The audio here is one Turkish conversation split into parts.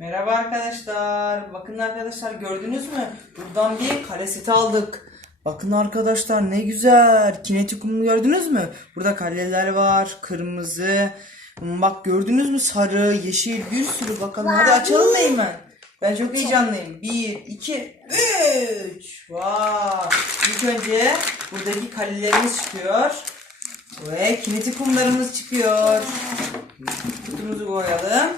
Merhaba arkadaşlar. Bakın arkadaşlar gördünüz mü? Buradan bir kare seti aldık. Bakın arkadaşlar ne güzel. Kinetikum'u gördünüz mü? Burada kaleler var. Kırmızı. Bak gördünüz mü? Sarı, yeşil bir sürü. Bakalım hadi açalım mı Eymen? Ben çok heyecanlıyım. Bir, iki, üç. Vay. İlk önce buradaki kalelerimiz çıkıyor. Ve kinetikumlarımız çıkıyor. Kutumuzu koyalım.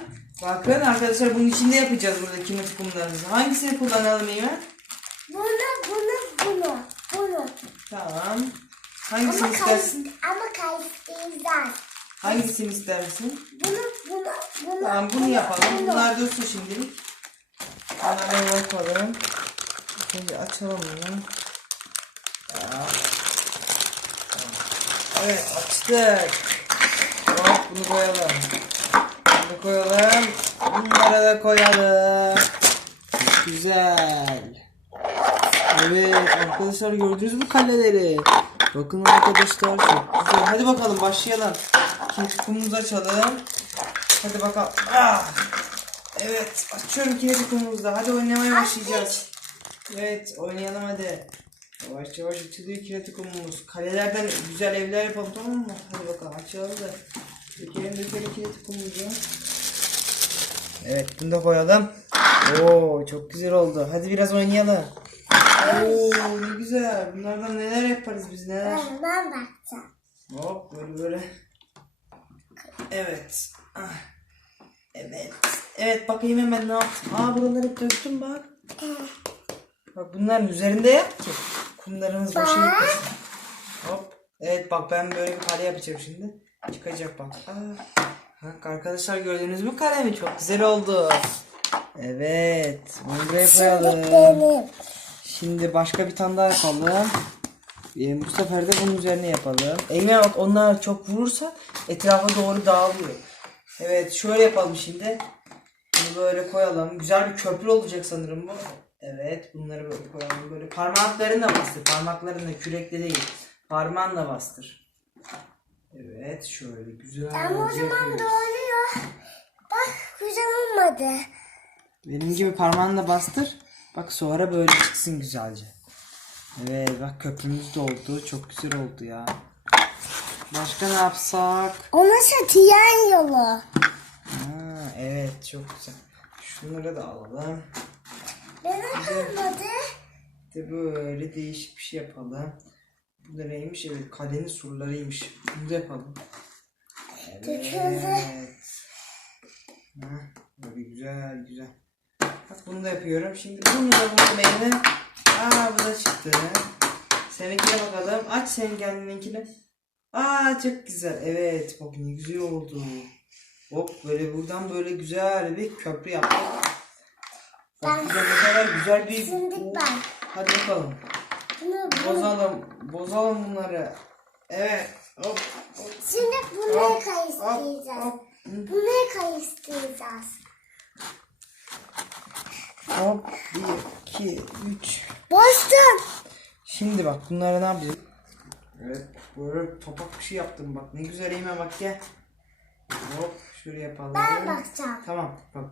Bakın arkadaşlar bunun içinde yapacağız burada kinetik kumlarımızı. Hangisini kullanalım Eymen? Bunu, bunu, bunu, bunu. Tamam. Hangisini Ama istersin? kay, ama kayıtlayacağız. Hangisini istersin? Bunu, bunu, bunu. Tamam bunu yapalım. bunu. Bunlar dursun şimdilik. Bunları yapalım. Şimdi açalım bunu. Evet açtık. Hop bunu koyalım. Bunu koyalım. Bunları da koyalım. Çok güzel. Evet arkadaşlar gördünüz mü kaleleri? Bakın arkadaşlar çok güzel. Hadi bakalım başlayalım. Şimdi kumumuzu açalım. Hadi bakalım. Ah! Evet açıyorum kinetik kumumuzu da. Hadi oynamaya başlayacağız. Evet oynayalım hadi. Yavaş yavaş açılıyor kinetik kumumuz. Kalelerden güzel evler yapalım tamam mı? Hadi bakalım açalım da. Kinetik kumumuzu. Evet bunu da koyalım. Oo çok güzel oldu. Hadi biraz oynayalım. Oo ne güzel. Bunlardan neler yaparız biz neler. Ben, ben bakacağım. Hop böyle böyle. Evet. Ah. Evet. Evet bakayım hemen ne yaptım. Aa buraları hep döktüm bak. Bak bunların üzerinde yap ki. Kumlarımız boşa gitmesin. Hop. Evet bak ben böyle bir kare yapacağım şimdi. Çıkacak bak. Aa. Bak arkadaşlar gördünüz mü karemi? Çok güzel oldu. Evet. Bunu buraya koyalım. Şimdi başka bir tane daha yapalım. Ee, bu sefer de bunun üzerine yapalım. Eymen bak onlar çok vurursa etrafa doğru dağılıyor. Evet şöyle yapalım şimdi. Bunu böyle koyalım. Güzel bir köprü olacak sanırım bu. Evet bunları böyle koyalım. Böyle parmaklarınla bastır. Parmaklarınla kürekle değil. Parmağınla bastır. Evet şöyle güzel. Ama o zaman doğruyor. Bak güzel olmadı. Benim gibi parmağınla bastır. Bak sonra böyle çıksın güzelce. Evet bak köprümüz de oldu. Çok güzel oldu ya. Başka ne yapsak? Ona satiyen yolu. Ha, evet çok güzel. Şunları da alalım. Olmadı? Bir de böyle değişik bir şey yapalım. Bu da neymiş? Evet kalenin surlarıymış. Bunu da yapalım. Evet. Ha, böyle güzel güzel. Bak bunu da yapıyorum. Şimdi bunu da buldum elime. Aa bu da çıktı. Seninkine bakalım. Aç senin kendininkini. Aa çok güzel. Evet bak ne güzel oldu. Hop böyle buradan böyle güzel bir köprü yaptık. Bak güzel ne kadar güzel bir... Şimdi ben. Hadi bakalım. Bunu, bunu. Bozalım. Bozalım bunları. Evet. Hop. hop. Şimdi bunu Hop, hop, kayıtlayacağız. hop. Bunu kayıtlayacağız. Hop. Bir, iki, üç. Boştum. Şimdi bak bunları ne yapacağız? Evet. Böyle topak bir şey yaptım bak. Ne güzel eğime bak gel. Hop. Şöyle yapalım. Ben bakacağım. Tamam. Bak